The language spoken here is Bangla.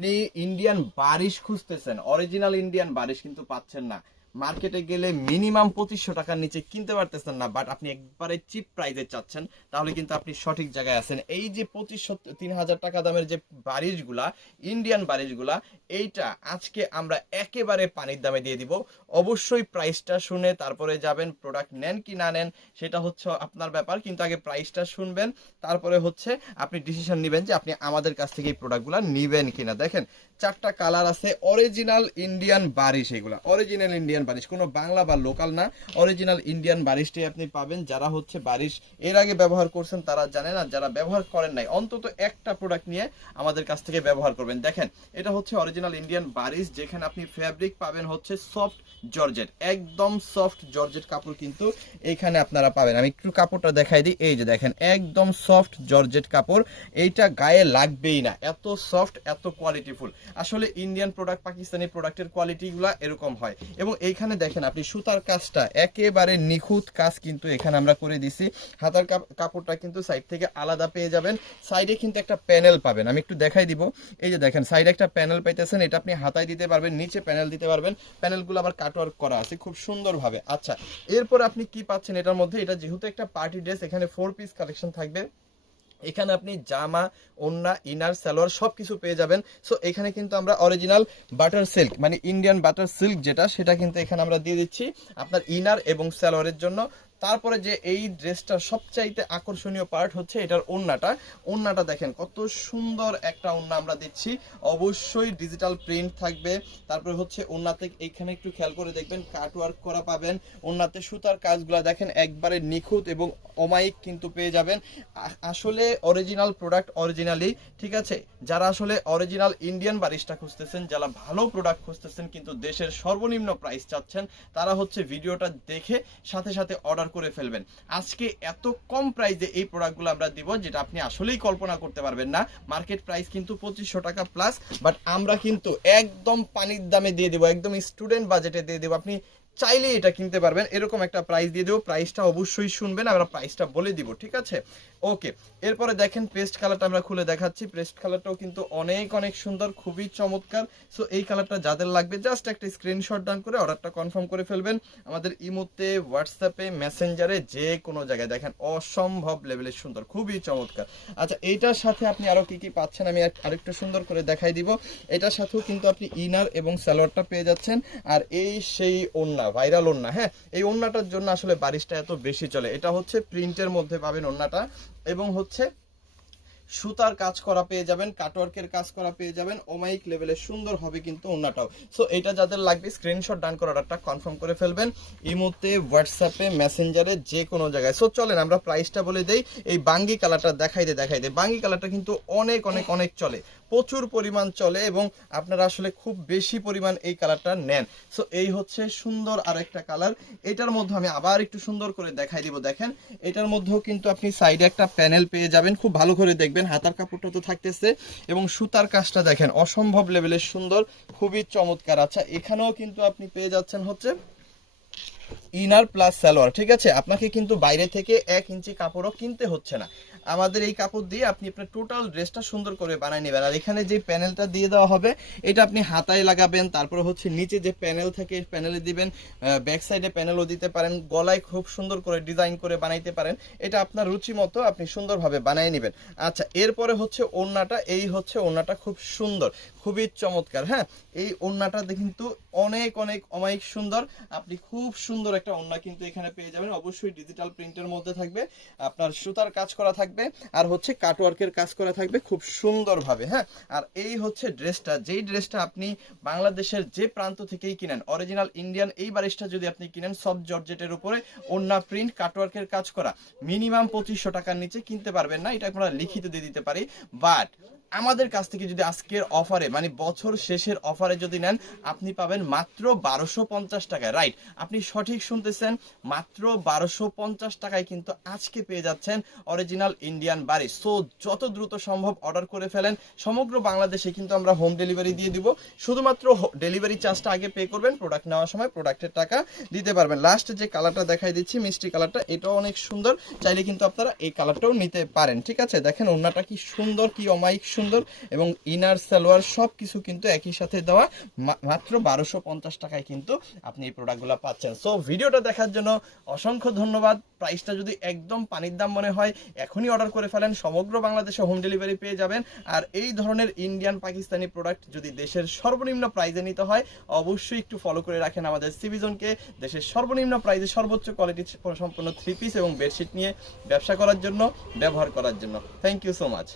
আপনি ইন্ডিয়ান বারিশ খুঁজতেছেন, অরিজিনাল ইন্ডিয়ান বারিশ কিন্তু পাচ্ছেন না। মার্কেটে গেলে মিনিমাম 2500 টাকার নিচে কিনতে পারতেছেন না, বাট আপনি একবারে চিপ প্রাইসে চাচ্ছেন, তাহলে কিন্তু আপনি সঠিক জায়গায় আছেন। এই যে 2500 3000 টাকা দামের যে বারিশগুলা, ইন্ডিয়ান বারিশগুলা, এইটা আজকে আমরা একেবারে পানির দামে দিয়ে দিব। অবশ্যই প্রাইসটা শুনে তারপরে যাবেন। প্রোডাক্ট নেন কি না নেন সেটা হচ্ছে আপনার ব্যাপার, কিন্তু আগে প্রাইসটা শুনবেন, তারপরে হচ্ছে আপনি ডিসিশন নেবেন যে আপনি আমাদের কাছ থেকে এই প্রোডাক্টগুলো নেবেন কিনা। দেখেন 4টা কালার আছে, অরিজিনাল ইন্ডিয়ান বারিশ, এগুলা অরিজিনাল ইন্ডিয়ান বারিশ, কোনো বাংলা বা লোকাল না, অরিজিনাল ইন্ডিয়ান বারিশটাই আপনি পাবেন। যারা হচ্ছে বারিশ এর আগে ব্যবহার করছেন তারা জানেন, আর যারা ব্যবহার করেন নাই অন্তত একটা প্রোডাক্ট নিয়ে আমাদের কাছ থেকে ব্যবহার করবেন। দেখেন এটা হচ্ছে অরিজিনাল ইন্ডিয়ান বারিশ, যেখানে আপনি ফ্যাব্রিক পাবেন হচ্ছে সফট জর্জেট, একদম সফট জর্জেট কাপড় কিন্তু এইখানে আপনারা পাবেন। আমি একটু কাপড়টা দেখাই দিই, এই যে দেখেন একদম সফট জর্জেট কাপড়, এইটা গায়ে লাগবেই না, এত সফট এত কোয়ালিটিফুল। আসলে ইন্ডিয়ান প্রোডাক্ট পাকিস্তানি প্রোডাক্টের কোয়ালিটিগুলো এরকম হয়। এবং এইখানে দেখেন আপনি সুতার কাজটা একেবারে নিখুঁত কাজ কিন্তু এখানে আমরা করে দিছি। হাতার কাপড়টা কিন্তু সাইড থেকে আলাদা পেয়ে যাবেন, সাইডে কিন্তু একটা প্যানেল পাবেন, আমি একটু দেখাই দিব। এই যে দেখেন সাইডে একটা প্যানেল পাইতেছেন, এটা আপনি হাতায় দিতে পারবেন, নিচে প্যানেল দিতে পারবেন, প্যানেলগুলো আবার কাটওয়ার্ক করা আছে খুব সুন্দরভাবে। আচ্ছা, এরপর আপনি কি পাচ্ছেন এটার মধ্যে, এটা যেহেতু একটা পার্টি ড্রেস, এখানে 4 পিস কালেকশন থাকবে। এখানে আপনি জামা, ওন্না, ইনার, সালোয়ার সবকিছু পেয়ে যাবেন। সো এখানে কিন্তু আমরা অরিজিনাল বাটার সিল্ক, মানে ইন্ডিয়ান বাটার সিল্ক যেটা, সেটা কিন্তু এখানে আমরা দিয়ে দিচ্ছি আপনার ইনার এবং সালোয়ারের জন্য। তারপরে যে এই ড্রেসটার সবচাইতে আকর্ষণীয় পার্ট হচ্ছে এটার ওন্নাটা। ওন্নাটা দেখেন কত সুন্দর একটা ওন্না আমরা দিচ্ছি, অবশ্যই ডিজিটাল প্রিন্ট থাকবে। তারপরে হচ্ছে ওন্নাতে এইখানে একটু খেয়াল করে দেখবেন কাটওয়ার্ক করা পাবেন, ওন্নাতে সুতার কাজগুলো দেখেন একবারে নিখুঁত এবং অমায়িক কিন্তু পেয়ে যাবেন। আসলে অরিজিনাল প্রোডাক্ট অরিজিনালি, ঠিক আছে। যারা আসলে অরিজিনাল ইন্ডিয়ান বারিশটা খুঁজতেছেন, যারা ভালো প্রোডাক্ট খুঁজতেছেন কিন্তু দেশের সর্বনিম্ন প্রাইস চাচ্ছেন, তারা হচ্ছে ভিডিওটা দেখে সাথে সাথে অর্ডার করে ফেলবেন। আজকে এত কম প্রাইসে এই প্রোডাক্টগুলো আমরা দিব, যেটা আপনি আসলেই কল্পনা করতে পারবেন না। মার্কেট প্রাইস কিন্তু 2500 টাকা প্লাস, বাট আমরা কিন্তু একদম পানির দামে দিয়ে দেবো, একদম স্টুডেন্ট বাজেটে দিয়ে দেবো। আপনি চাইলে এটা কিনতে পারবেন, এরকম একটা প্রাইস দিয়ে দেবো। প্রাইসটা অবশ্যই শুনবেন, আমরা প্রাইসটা বলে দিব, ঠিক আছে। ওকে, এরপরে দেখেন পেস্ট কালারটা আমরা খুলে দেখাচ্ছি। পেস্ট কালারটাও কিন্তু অনেক অনেক সুন্দর, খুবই চমৎকার। সো এই কালারটা যাদের লাগবে জাস্ট একটা স্ক্রিনশট ডান করে অর্ডারটা কনফার্ম করে ফেলবেন। আমাদের ইমোতে, হোয়াটসঅ্যাপে, মেসেঞ্জারে, যে কোনো জায়গায় দেখেন অসম্ভব লেভেলের সুন্দর, খুবই চমৎকার। আচ্ছা, এইটার সাথে আপনি আরো কি কি পাচ্ছেন আমি আরেকটু সুন্দর করে দেখাই দিব। এটার সাথেও কিন্তু আপনি ইনার এবং সালোয়ারটা পেয়ে যাচ্ছেন। আর এই সেই ওন্না, ভাইরাল ওন্না, হ্যাঁ, এই ওন্নাটার জন্য আসলে বারিশটা এত বেশি চলে। এটা হচ্ছে প্রিন্টের মধ্যে পাবেন ওন্নাটা, এবং হচ্ছে সুতার কাজ করা পেয়ে যাবেন, কাটওয়ার্কের কাজ করা পেয়ে যাবেন, ওমাইক লেভেলের সুন্দর হবে কিন্তু ওন্নাটাও। সো এটা যাদের লাগবে স্ক্রিনশট ডান করে অর্ডারটা কনফার্ম করে ফেলবেন ইমোতে, হোয়াটসঅ্যাপে, মেসেঞ্জারে, যে কোনো জায়গায়। সো চলেন আমরা প্রাইসটা বলে দেই। এই বাঙ্গি কালারটা দেখাই দে। বাঙ্গি কালারটা কিন্তু অনেক অনেক অনেক চলে, প্রচুর পরিমাণ চলে, এবং আপনারা আসলে খুব বেশি পরিমাণ এই কালারটা নেন। সো এই হচ্ছে সুন্দর আরেকটা কালার। এটার মধ্যে আমি আবার একটু সুন্দর করে দেখাই দিব। দেখেন এটার মধ্যেও কিন্তু আপনি সাইডে একটা প্যানেল পেয়ে যাবেন, খুব ভালো করে দেখবেন। হাতার কাপড়টা তো থাকতেছে, এবং সুতার কাজটা দেখেন অসম্ভব লেভেলের সুন্দর, খুবই চমৎকার। আচ্ছা, এখানেও কিন্তু আপনি পেয়ে যাচ্ছেন হচ্ছে ইনার প্লাস সালোয়ার, ঠিক আছে। আপনাকে কিন্তু বাইরে থেকে 1 ইঞ্চি কাপড়ও কিনতে হচ্ছে না, আমাদের এই কাপড় দিয়ে আপনি আপনার টোটাল ড্রেসটা সুন্দর করে বানিয়ে নেবেন। আর এখানে যে প্যানেলটা দিয়ে দেওয়া হবে, এটা আপনি হাতায় লাগাবেন, তারপরে হচ্ছে নিচে যে প্যানেল থাকে প্যানেলে দিবেন, ব্যাক সাইডে প্যানেলও দিতে পারেন, গলায় খুব সুন্দর করে ডিজাইন করে বানাইতে পারেন। এটা আপনার রুচি মতো আপনি সুন্দরভাবে বানিয়ে নেবেন। আচ্ছা, এরপরে হচ্ছে ওড়নাটা, এই হচ্ছে ওড়নাটা, খুব সুন্দর, খুবই চমৎকার। হ্যাঁ, এই ওড়নাটা কিন্তু অনেক অনেক অমায়িক সুন্দর, আপনি খুব সুন্দর একটা ওড়না কিন্তু এখানে পেয়ে যাবেন। অবশ্যই ডিজিটাল প্রিন্টের মধ্যে থাকবে, আপনার সুতার কাজ করা থাকবে, আর হচ্ছে কাটওয়ার্কের কাজ করা থাকবে খুব সুন্দরভাবে। হ্যাঁ, আর এই হচ্ছে ড্রেসটা, যেই ড্রেসটা আপনি বাংলাদেশের যে প্রান্ত থেকেই কিনেন, অরিজিনাল ইন্ডিয়ান এই বারিশটা যদি আপনি কিনেন সফট জর্জেটের উপরে ওড়না প্রিন্ট কাটওয়ার্কের কাজ করা, মিনিমাম 2500 টাকার নিচে কিনতে পারবেন না, এটা আমরা লিখিত দিয়ে দিতে পারি। বাট আমাদের কাছ থেকে যদি আজকের অফারে, মানে বছর শেষের অফারে যদি নেন, আপনি পাবেন মাত্র 1250 টাকায়। রাইট, আপনি সঠিক শুনতেছেন, মাত্র 1250 টাকায় কিন্তু আজকে পেয়ে যাচ্ছেন অরিজিনাল ইন্ডিয়ান বারিশ। সো যত দ্রুত সম্ভব অর্ডার করে ফেলেন। সমগ্র বাংলাদেশে কিন্তু আমরা হোম ডেলিভারি দিয়ে দিব, শুধুমাত্র ডেলিভারি চার্জটা আগে পে করবেন, প্রোডাক্ট নেওয়ার সময় প্রোডাক্টের টাকা দিতে পারবেন। লাস্ট যে কালারটা দেখাই দিচ্ছি, মিষ্টি কালারটা, এটাও অনেক সুন্দর, চাইলে কিন্তু আপনারা এই কালারটাও নিতে পারেন, ঠিক আছে। দেখেন ওড়নাটা কি সুন্দর, কি অমায়িক সুন্দর। সুন্দর, এবং ইনার সালোয়ার সব কিছু কিন্তু একই সাথে দেওয়া, মাত্র 1250 টাকায় কিন্তু আপনি এই প্রোডাক্টগুলো পাচ্ছেন। সো ভিডিওটা দেখার জন্য অসংখ্য ধন্যবাদ। প্রাইসটা যদি একদম পানির দাম মনে হয় এখনই অর্ডার করে ফেলেন, সমগ্র বাংলাদেশে হোম ডেলিভারি পেয়ে যাবেন। আর এই ধরনের ইন্ডিয়ান পাকিস্তানি প্রোডাক্ট যদি দেশের সর্বনিম্ন প্রাইজে নিতে হয় অবশ্যই একটু ফলো করে রাখেন আমাদের সিভিজনকে। দেশের সর্বনিম্ন প্রাইজে সর্বোচ্চ কোয়ালিটি সম্পন্ন থ্রি পিস এবং বেডশিট নিয়ে ব্যবসা করার জন্য, ব্যবহার করার জন্য। Thank you so much.